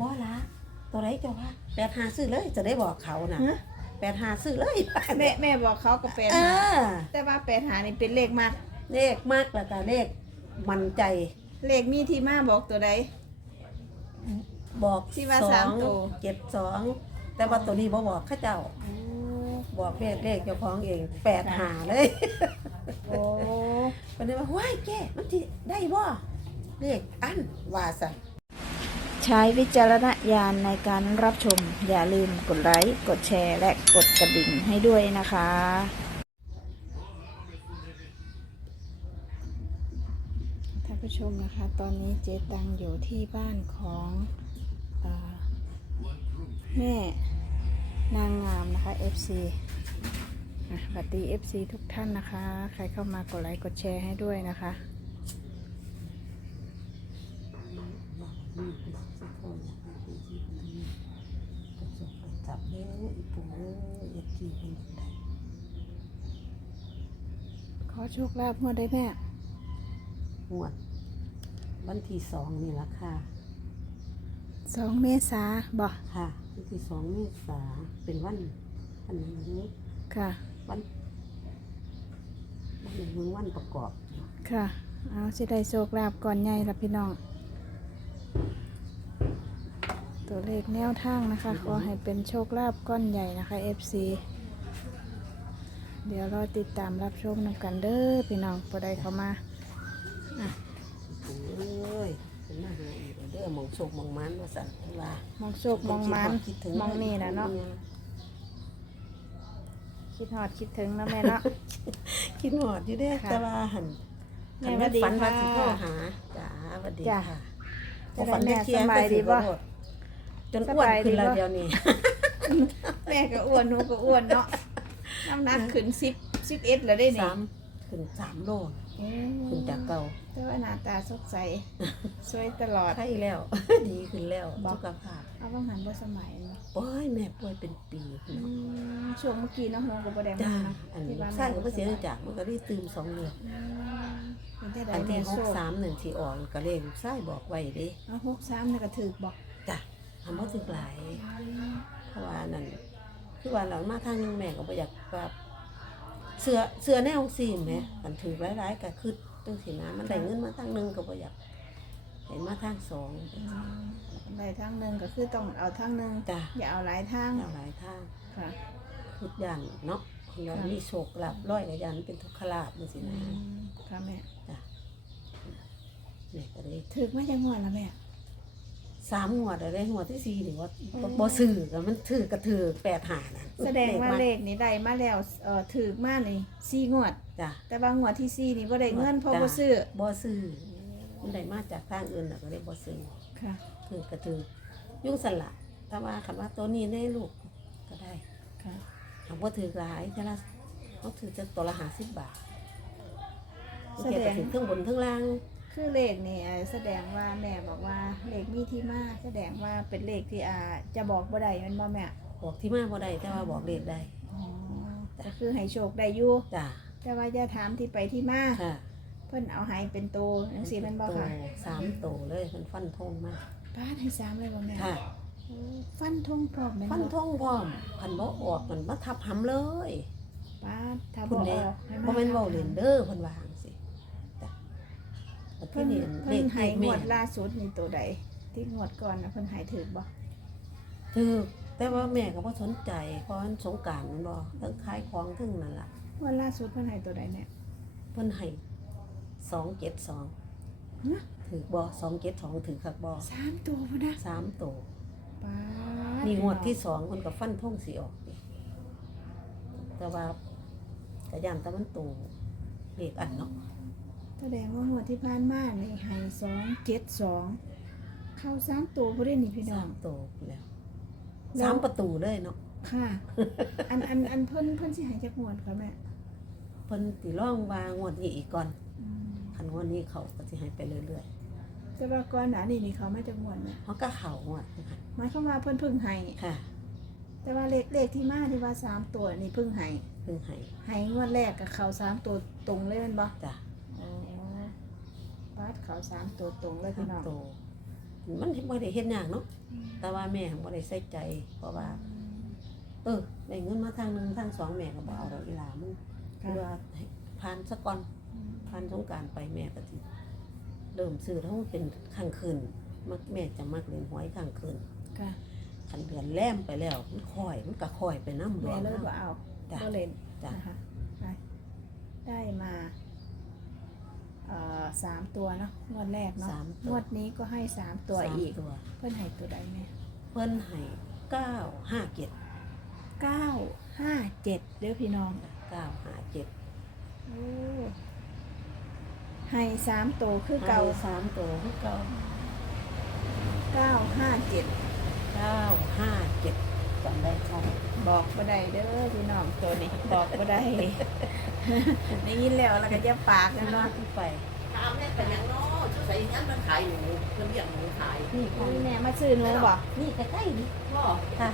บ่ละตัวไหนเจ้าว่าแปดหาซื้อเลยจะได้บอกเขาน่ะฮะ แปดหาซื้อเลยแม่แม่บอกเขากับแปดเอหาอแต่ว่าแปดหานี่เป็นเลขมากเลขมากแล้วก็เลขมันใจเลขมีที่มาบอกตัวใด บอกที่ว่าสอสามงตัว เจ็ดสองแต่ว่าตัวนี้บ่บอกเข้าเจ้า บอกเลขเลขเจ้าของเองแปดหาเลยโอ้มันเลยว่าว้ายแกมันที่ได้บ่เลขอันว่าสั่น ใช้วิจารณญาณในการรับชม อย่าลืมกดไลค์กดแชร์และกดกระดิ่งให้ด้วยนะคะ ท่านผู้ชมนะคะ ตอนนี้เจ๊ตังอยู่ที่บ้านของอแม่นางงามนะคะ FC สวัสดี FC ทุกท่านนะคะ ใครเข้ามากดไลค์กดแชร์ให้ด้วยนะคะ จับเด้ออีปู่เด้ออย่าตีมันได้ขอโชคลาภงวดได้แม่งวด วันที่สองนี่ละค่ะ สองเมษาบ่ค่ะ วันที่สองเมษาเป็นวันวันหนึ่งค่ะ วันวันหนึ่งวันประกอบ ค่ะ เอาสิได้โชคลาภก่อนใหญ่ละพี่น้อง ตัวเลขแนวทางนะคะ ขอให้เป็นโชคลาภก้อนใหญ่นะคะ FC เดี๋ยวรอติดตามรับชมนำกันเด้อพี่น้องพอได้เข้ามาปู่เอ้ยเป็นมาหาอีกเด้อหมองโชคหมองมันว่าสั่นเพิ่นว่ามองโชคมองมันคิดถึงมองนี่นะเนาะคิดหอดคิดถึงนะแม่เนาะคิดหอดอยู่เด้อค่ะแต่ว่าหันแม่คันสวัแม่สดีฝันว่าค่ะสิโทรหาจ้าสวัสดีจ้ะค่ะจะได้ฝันแม่เที่ยงสบายดีบ่ จนอ้วนขึ้นแล้วสบายดีบ่เดี๋ยวนี้แม่ก็อ้วนหนูก็อ้วนเนาะน้ำหนักขึ้นสิบสิบเอ็ดแล้วได้นี่สามขึ้นสามโลขึ้นจากเก่าแต่ว่าหน้าตาสดใสสวยตลอดใช่แล้ว ดีขึ้นแล้วบ่สุขภาพเอาบ้างหันบ่สมัยเนาะโอ้ยแม่ป่วยเป็นปีอืมช่วงเมื่อกี้เนาะหัวกับบ่แดงจ้าเนาะอันที่นี้บ้านใช่ก็บ่เสียจากมันก็ได้ตื่มสองเดือนอืมเป็นได้ใดอันแม่ที่หโชกคสามหนึ่งที่ออกก็เลยลูกชายบอกไว้เด้เอาหกสามนี่ก็ถือบอก จ้ะทำบ่ถึกหลาย เพราะว่านั่นคือว่าเรามาทางหนึงแม่ก็บ่อยากว่าเสือเสือแนวซีนแหมมันถือหลายๆก็คือจังซี่นะมันได้เงินมาทางหนึงก็บ่อยากเห็นมาทางสองได้ทางหนึ่งก็คือต้องเอาทางหนึ่งจ้ะอย่าเอาหลายทางเอาหลายทางค่ะทุกอย่างเนาะเราค่ะมีโชคลาภร้อยกับยันเป็นทุกขลาภมันสิอืนะมค่ะแม่จ้ะแม่ก็เลยถือมาจากงวดละแม่ สามหัวดอะไรหัวดที่สี่หรือว่าบ่บ่ซื้อกับมันถือก็ถือแปดหานะแสดงว่าขเลมันขนี้ได้มาแล้วเอ่อถือมาในสี่งวด จ้ะแต่ว่างวดที่สี่นี่บ่ได้เงินเพราะจ้ะบ่ซื้อบ่ซื้อมันได้มาจากทางอื่นน่ะก็เลยบ่ซื้อค่ะ ถือก็ถือยุ่งสละถ้าว่าคันว่าตัวนี้ได้ลูกก็ได้ค่ะหากว่าถือหลายแต่ละเขาถือจะตัวละห้าสิบบาทแสเกี่ยวดกับงถึงเครื่องบนเครื่องล่าง คือเลขนี่อ่าแสดงว่าแม่บอกว่าเลขมีที่มาแสดงว่าเป็นเลขที่อ่าจะบอกบ่ได้แมันบ่แม่บอกที่มาบ่ได้แต่ว่าบอกเลขได้อ๋อก็คือให้โชคได้อยู่จ้ะแต่ว่าอย่าถามที่ไปที่มาค่ะเพิ่นเอาให้เป็นโตจังซี่แมันบ่ค่ะโตสามโตเลยมันฟันธงมากป้าดให้สามเลยบ่แม่ค่ะ โอ้ฟันธงพร้อมแม่นฟันธบ่งพร้อมพันบ่ออกมันมาทับหำเลยป้าดถ้าคุบ่ณอเด้อกให้เพราะมันเว้าเล่นเด้อเพิ่นวาจังสิจ้ะแล้ว เพิ่ที่นนี่เพิ่นให้งแม่วดล่าสุดนี่ตัวใดที่งวดก่อนน่ะเพิ่นให้ถูกบ่ถือแต่ว่าแม่ก็บ่สนใจเพราะมันสงกรารมันบ่ทั้งขายของทั้งนั่นล่ะงวดล่าสุดเพิ่นให้ตัวใดเนี่ยเพิ่นให้สองเจ็ดสองฮะถือบ่สองเจ็ดสองถือคักบ่สามตัวพุ่นนะสามโตป้าดนี่งวดที่สองคนกับฟันทงสีออกนี่แต่ว่าแต่ยันแต่มันตูเลขอันเนาะ แสดงว่างวดที่ผ่านมานี่ให้272เข้าสามตัวบ่ได้นี่พี่น้อสางมโตแล้วแล้วสามประตูเลยเนาะค่ะ อันอันอันเพิ่นเพิ่นสิให้จักงวดค่ะแม่เพิ่นติร่องวางวดนี้อีกก่อนอืมคันงวดนี้เขาก็สิให้ไปเรื่อยแต่ว่าก่อนหน้านี้นี่เขามาจักงวดเนี่ยๆเขาก็เข่างวดนะคะหมายความว่าเพิ่นเพิ่งให้ค่ะแต่ว่าเลขเลขที่มาที่ว่าสามตัวนี่เพิ่งให้เพิ่งให้ให้งวดแรกกับเขาสามตัวตรงเลยแมันบ่จ้ะอ๋อปา ดเขาสามตัวตรงเลยสาพี่มน้องโตมันบ่ได้เฮ็ดหยังเนาะอืมแต่ว่าแม่ของบ่ได้ใส่ใจ เพราะว่า เออได้เงินมาทางหนึงทางสองแม่ก็บ่เอาดอกอีหลามันคือว่าให้ผ่านซะก่อนผ่านสงกรารไปแม่ก็สิเริ่มซื้อทั้งเป็นข้างคืนมักแม่จะมักเล่นหวยข้างคืนค่ะ คันเดือนแลมไปแล้วมันค่อยมันก็ค่อยไปนำแม่เลยบ่เอาจ้ะก็เล่นจ้ะนะคะไปได้มา เอ่อสามตัวเนาะงวดแรกเนาะสามงตัววดนี้ก็ให้สามตัวสามอีก ตัวเพื่อนให้ตัวใดแม่เพิ่นให้เก้าห้าเจ็ดเก้าห้าเจ็ดเด้อพี่น้องเก้าห้าเจ็ดโอ้ให้สามตัวคือเก่าสามตัวคือเก่าเก้าห้าเจ็ด เก้าห้าเจ็ดจำ ได้ครับบอกบ่ได้เด้อพี่น้องตัวนี้บอกบ่ได้ได้ยินแล้วแล้วก็จะปากกันเนาะที่ไปถามแม่เป็นยังเนาะชื่อใส่ยันมันขายหนูเพิ่นเรียกหนูขายนี่ค่ะอุ้ยแม่มาซื้อหนูบอกนี่ใกล้ๆนี่ก็ค่ะ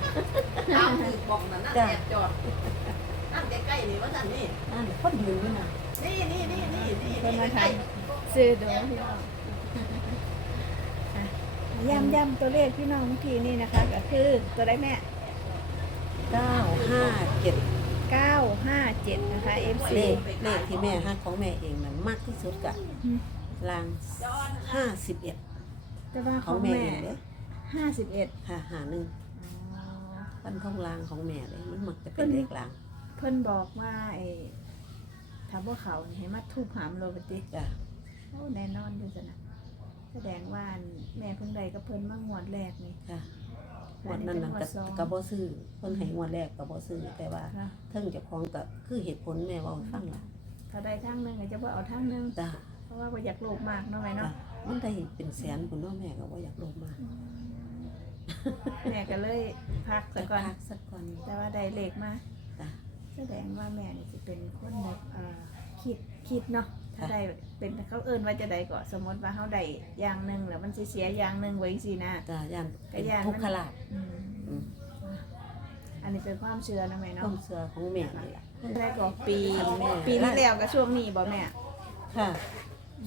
ตามถือบอกนั่นนั่นจ้ะแอบจอดนั่นใกล้ๆนี่ว่านั่นนี่นั่นคนยืนนี่นะนี่นี่นี่นี่นี่เพิ่นมาใกทาล้ยซื้อหนูพี่น้องอะย้ำย้ำตัวเลขพี่น้องเมื่อกี้นี่นะคะ ก็คือตัวได้แม่ เก้าห้าเจ็ด957 นะคะ FC เลขเลขที่แม่ฮักของแม่เองมันมากที่สุดกะอืมลางห้าสิบเอ็ดแต่ว่าขขอองงแม่แม่เองเด้51ค่ะหาหนึ่งอ๋อวันทองลางของแม่เลยมันมักจะเป็นเลขลางเพิ่นบอกว่าไอ้ถ้าบ่เขานี่ให้มาทุบหามโลปติจ้ะโอ้แน่นอนอยู่ซั่นน่ะแสดงว่าแม่เพิ่งได้กับเพิ่นมางวดแรกนี่ค่ะ งวันนั้นน่ะก็ก็บ่ซื้อเพิ่นให้งวดแรกก็บ่ซื้อแต่ว่าค่ะเทิงเจ้าของก็คือเหตุผลแม่เว่าให้ฟังล่ะถ้าได้ทางหนึงก็จะบ่เอาทางหนึงจ้ะเพราะว่าบ่อยากโลภมากเนาะแม่จ้ะเนาะมันได้เป็นแสนพุ่นเนาะแม่ก็บ่อยากลงมาแม่ก็เลยพักแต่ซะก่อน พักสักก่อน แต่ว่าได้เลขมาจ้ะแสดงว่าแม่นี่สิเป็นคนแบบเอ่อคิดคิดเนาะถ้าค่ะ ได้ เป็นเขาเอิ้นว่าจะได้ก็สมมติว่าเฮาได้อย่างหนึงแล้วมันสิเสียอย่างหนึงไว้สินะ จ้ะย่านก็ย่าน ทุกขลาบอืมอืมอันนี้เป็นความเชื่อนะแม่คเนาะวามเชื่อของแม่นี่ล่ะได้ก็ปี แม่ ปีที่แล้วก็ช่วงนี้บ่แม่ค่ะ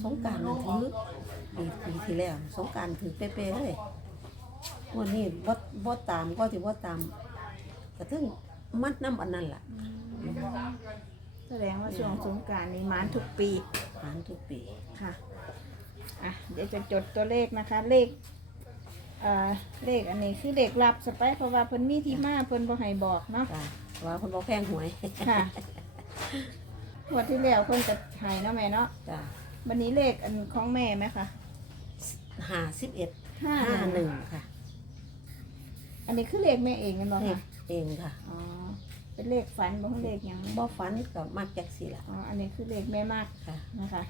สงกรารน่ะถือปีปีที่แล้ว สงกรารถือเป๊ะๆเลยวันนี้บ่บ่ตามก็สิบ่ตามก็ถึงมัดน้ำอันนั้นล่ะ แสดงว่าช่วงสงกรารนี่หมานทุกปีหารทุกปีค่ะอะเดี๋ยวจะจดตัวเลขนะคะ เลขเอ่อเลขอันนี้คือเลขลับสไปเพราะว่าเพิ่นมีที่มาเพิ่นบ่ให้บอกเนาะ จ้ะว่าคนบ่แพงหวยค่ะ งวดที่แล้วเพิ่นจะหายเนาะแม่เนาะจ้ะวันนี้เลขอันของแม่ไหมคะห้าสิบเอ็ดห้าห้าหนึ่งค่ะอันนี้คือเลขแม่เองกันบ่เลคะขเองค่ะ อ๋อ เป็นเลขฝันบ่คือเลขหยังบ่ฝันกับมักจักสิล่ะอ๋ออันนี้คือเลขแม่มากค่ะ นะคะ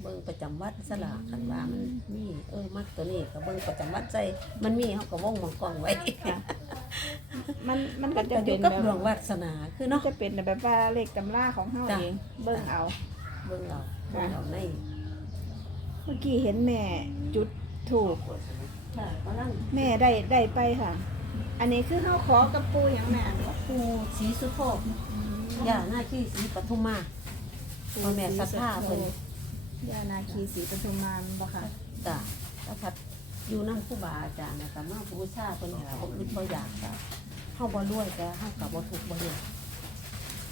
เบิ่งประจำวัดสละคันว่ามันมีเออมักตัวนี้ก็เบิ่งประจำวัดใจมันมีเฮาก็วงหมองกล้องไว้ค่ะมันมันก็ก็จะอเป็ยู่นกับแบบดวงวาสนาคือมันเนาะ จะเป็นแบบว่าเลขตำราของเฮาจ้ะ เองเบิ่งเอา เบิ่งเอาเบิ่งเอาในเมื่อกี้เห็นแม่จุดถูกค่ะกำลังแม่ได้ได้ไปค่ะ อันนี้คือเฮาขอกับปู่หยังแม่ปูสีสุโธย่าหน้าที่สีปทุมมาพ่อแม่ศรัทธาเพิ่นย่านาคีศรีปทุมมานบ่ค่ะจ้ะแล้วพัดอยู่นำครูบาอาจารย์น่ะก็มาบูชาเพิ่นก็บ่อึดบ่อยากก็เฮาบ่รวยแต่เฮาก็บ่ทุกข์บ่ยาก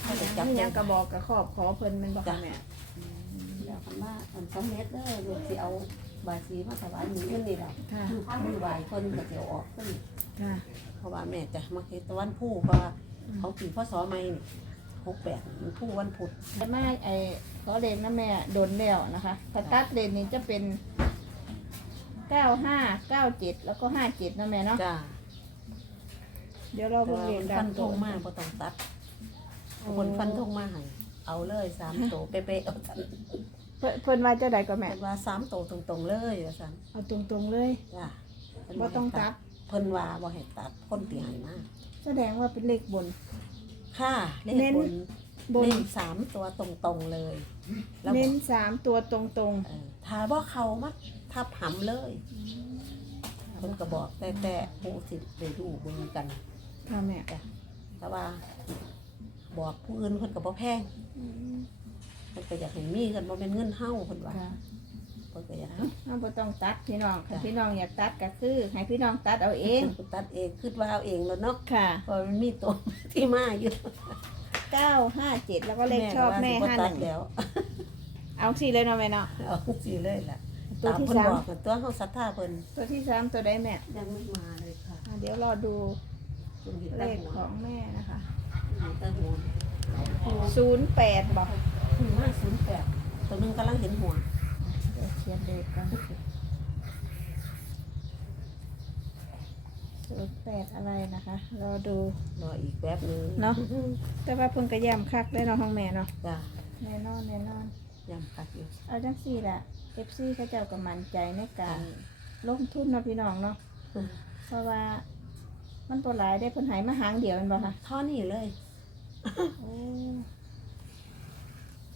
เฮาจะจับนี่ใจยังกระบอกกระขอบขอเพิ่นแมันบ่ค่ะแม่แล้วคันว่าอันสำเร็จเด้อลูกสิเอาบายสีมาถวายหมู่อื่นนี่ล่ะค่ะมือไหวเพิ่นก็สิเอาออกเพิ่น ค่ะเพราะว่าแม่จะมาเฮ็ดตะวันผู้เพราะว่าเขาปีพศใหม่นี่68มันผู้วันพุธแต่มาไอ้ขอเลนนะแม่โดนแล้วนะคะถ้าตัดเลนนี่จะเป็นเก้าห้าเก้าเจ็ดแล้วก็ห้าเจ็ดนะแม่เนาะจ้าเดี๋ยวเราแต่เบิ่งว่าเลนมันดัฟังนธงมาบ่ต้องตัดคนฟันธงมาให้เอาเลยสามโตเป๊ะๆเอาซั่นเพิ่นเพิ่นว่าจะได้ก็แม่เพิ่นว่าสามโตตรงๆเลยว่าซั่นเอาตรงๆเลยจ้าเพิ่นบ่ต้องตัดเพิ่นว่าบ่ให้ตัดคนที่ให้มาแสดงว่าเป็นเลขบน ค่ะเลขเน้น บนบนเลขสามตัวตรงๆเลยแล้วเน้บนอกสามตัวตรงเออถ้าบ่เขามาทับหำเลยๆเพิ่นก็บอกแต่แต่ผู้สิได้ดูเบิ่งกัน ค่ะแม่แต่ว่า บอกผู้อื่นเพิ่นก็บ่แพงเพิ่นก็อยากให้มีกันบ่เป็นเงินเฮาเพิ่นว่าค่ะ เพิ่นก็อยากเราบ่ต้องตัดพี่น้องคันพี่น้องอยากตัดก็คือ ให้พี่น้องตัดเอาเองตัดเองคิดว่าเอาเองแล้วเนาะค่ะ เพราะมันมีตัวที่มาอยู่957 แล้วก็เลขชอบแม่ก็ว่าสิบ่ตัด51แล้วเอาสิเลยเนาะแม่เนาะ เอาสิเลยล่ะตัวตามที่เพิ่นสาม บอกกันตัวเฮาศรัทธาเพิ่นตัวที่สามตัวใดแม่ยังไม่มาเลยค่ะอะเดี๋ยวรอดูคุณเห็นเลตาขหัวของแม่นะคะเห็นตาหัว 08บอกคุณมา08ตัวหนึงกำลังเห็นหัว เดี๋ยวเขียนเลขกัน08อะไรนะคะ รอดูรออีกแป๊บหนึงเนาะแต่ว่าเพิ่นก็ย้ำคักได้เนาะของแม่เนาะจ้ะแน่นอนแน่นอน ยำคักอยู่เอาจังสี่แหละ FC เขาเจ้าก็มั่นใจในการลงทุนเนาะพี่น้องเนาะอืมเพราะว่า มันตัวหลายได้เพิ่นใหายมาหางเดียวแม่นบ่คะ เท่อนี้เลย โอ้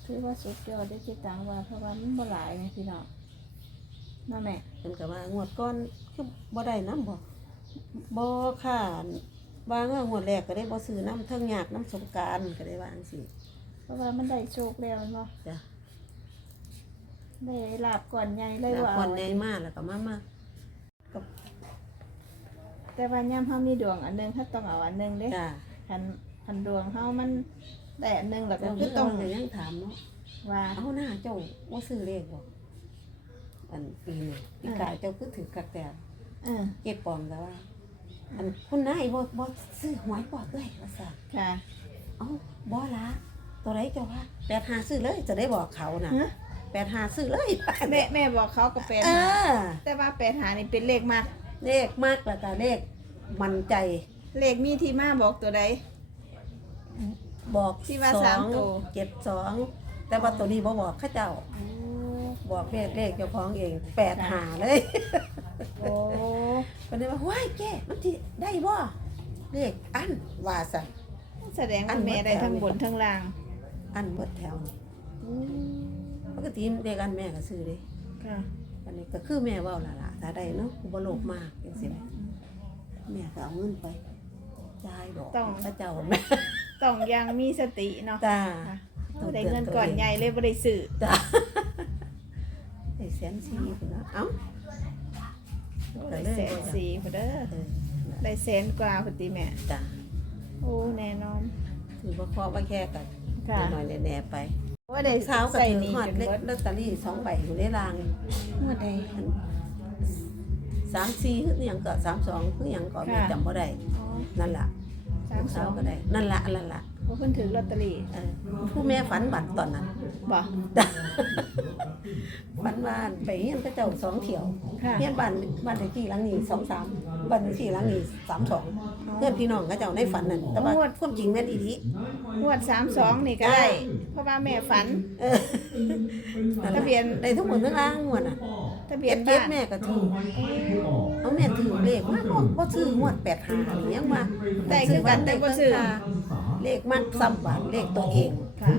ถือว่าสุดยอดได้อเจิตังว่าเพราะว่ามันบ่หลายไงพี่น้องเนาะแม่เพิ่นก็ว่างวดก่อนคือบ่ได้น้ำบ่บ่ค่ะบางว่างวดแรกก็ได้บ่ซื้อน้ำเทิงยากน้ำสงกรารก็ได้ว่าจังซี่เพราะว่ามันได้โชคแล้วแม่นบ่จ้ะได้ลาบก่อนใหญ่เลยแล้วว่าก่อนเอาใหญ่มากแล้วก็มามาแต่ว่าย่ำเฮามีดวงอันหนึงถ้าต้องเอาอันหนึงเด้ จ้ะคันคันดวงเฮามัน ได้อันหนึงแล้วก็แต่คืคืออต้ต้อองงก็ยังถามเนาะว่าเอาหน้าเจ้าบ่ซื้อเลขบ่อันปีนี้ปีกายเจ้าคือถือกักแต่เออเก็บปลอมแต่ว่า อันคุณนายบ่บ่ซื้อหวยบ่เอ้ยว่าซั่นค่ะ เอ้าบ่ละตัวไหนเจ้าว่า85ซื้อเลยจะได้บอกเขาน่ะฮะ 85ซื้อเลยแม่แม่บอกเขาก็เป็นเออแต่ว่าแปดหานี่เป็นเลขมากเลขมากแล้วก็เลขมันใจ เลขมีที่มาบอกตัวใด บอกที่ว่าสองสามตัว เจ็ดสองแต่ว่าตัวนี้บ่บอกเข้าเจ้าบอกเลขเลขเจ้าของเองแปดหาเลยโอ้เป็นเลยว่าว้ายแกมันที่ได้บ่เลขอันว่าสั่น แสดงว่าแม่ได้ทั้งบนทั้งล่างอันเบิดแถวนี่ปกติเลขอันแม่ก็ซื้อเด้ค่ะอันนี้ก็คือแม่เว้าล่ะล่ะถ้าได้เนาะบ่โลภมากจังซี่แหละแม่ก็เอาเงินไปจ่ายดอกเข้าเจ้าแม่ ต้องอยังมีสติเนาะจ้าค่ะได้เงินก่อนใหญ่เลยบ่ได้ซื้อจ้าได้แสนสี่พุ่นเนาะเอ้าได้แสนสี่พุ่นเด้อเออได้แสนกว่าพุ่นติแม่ จ้าโอ้แน่นอนถือว่าพอว่าแค่กันค่ะหน่อยๆแน่ๆไปว่าได้เช้าก็ใส่ถือนี่หอดจนเล็กเบิดลอตเตอรี่สองใบอยู่ในรางเมื่อใด สามสี่คือหยังก็สามสองคือหยังก็ไม่จำบ่ได้ อ๋อนั่นล่ะ สามสเช้าองก็ได้ นั่นล่ะนั่นล่ะบ่เพิ่นถือลอตเตอรี่เออผู้แม่ฝันบัตรตอนนั้น บ่ฝันว่าไปเฮียนพระเจ้าสองเที่ยวค่ะเฮียนบ้านบ้านเลขที่หลังนี้สองสามบ้านเลขที่หลังนี้สามสองเพื่อนพี่น้องก็เจ้าในฝันนั่นแต่ว่าความจริงแม่นอีดี งวด32นี่ก็ได้เพราะว่าแม่ฝันเออนั่นทะล่ะเบียนได้ทุกคนทั้งล่างงวดน่ะ ทะเบียเจ็นดบ้านเจ็ดแม่ก็ถือเอาแม่ถือเลขมากบ่ซื้องวดแปดหานี่ยังมาได้คือกันแต่บ่ซื้อเลขมักซ้ำบาทเลขตัวเองค่ะ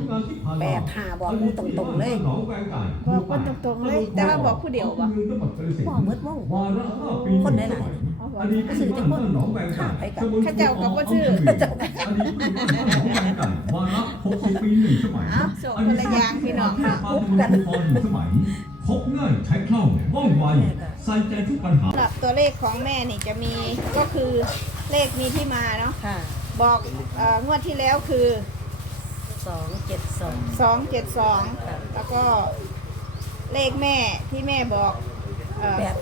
แปดหาบอกกูตรงๆเลยบอกคนตรงๆเลยแต่ว่าบอกผู้เดียวบ่บ่มืดมองคนหลายเอาบอกๆ ก็ซื้อจังคนข้ามไปกันข้าเจ้าก็บ่ซื้อเจ้าเอาส่งคนละอย่างพี่น้องข้าคุบกันสมัยพบง่ายใช้คล่องว่องไวใส่ใจทุกปัญหาสำหรับตัวเลขของแม่นี่จะมีก็คือเลขมีที่มาเนาะค่ะ บอกเอ่องวดที่แล้วคือสองเจ็ดสอง272แล้วก็เลขแม่ที่แม่บอก เอ่อแปด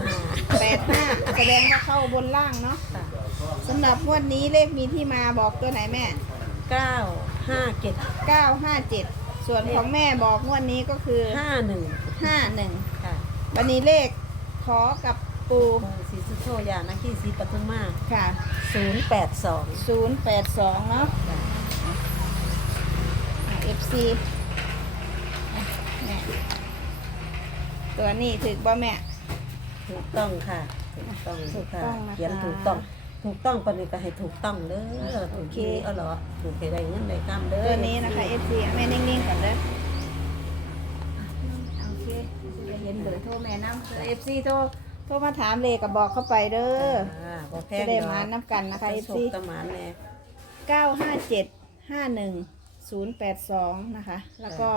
หา85แสดงว่าเข้าบนล่างเนาะค่ะสำหรับงวดนี้เลขมีที่มาบอกตัวไหนแม่ เก้าห้าเจ็ด957 ส่วนของแม่บอกงวดนี้ก็คือ ห้าหนึ่ง51 ค่ะวันนี้เลขขอกับปูโอ้สีสุโธยานาคีสีปทุมมาค่ะ ศูนย์แปดสอง082 เนาะ FC แม่ตัวนี้ถึกบ่แม่ ถูกต้องค่ะ ถูกต้องถูกค่ะต้องนะคะ เขียนถูกต้อง ถูกต้องปานนี้ก็ให้ถูกต้องเด้อโอเคเอาเหรอถูกให้ได้เงินได้กำเด้อ ตัวนี้นะคะ FC แม่นิ่งๆก่อนเด้อโอเคจะเห็นเบอร์โทรแม่น้ำ FC โทรโทรมาถามเลยก็บอกเข้าไปเด้ออ่าบ่แพจะงได้ดอกมาน้ำกันนะคะไป FC โชคตะหมานแน่957 51 082 นะคะ แล้วก็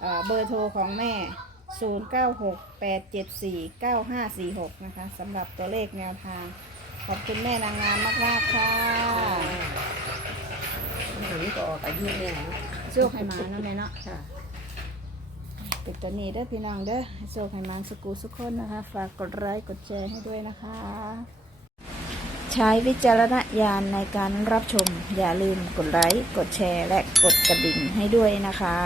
เอ่อเบอร์โทรของแม่0 0968749546 นะคะสำหรับตัวเลขแนวทาง ขอบคุณแม่นางงามมาก ๆ ค่ะอันนี้ก็ออกอายุแม่เนาะโชคให้มาเนาะแม่เนาะค่ะ เป็นตัวนี้เด้อพี่น้องเด้อให้โชคให้มันสกูสุกคนนะคะ ฝากกดไลค์กดแชร์ให้ด้วยนะคะ ใช้วิจารณญาณในการรับชม อย่าลืมกดไลค์กดแชร์และกดกระดิ่งให้ด้วยนะคะ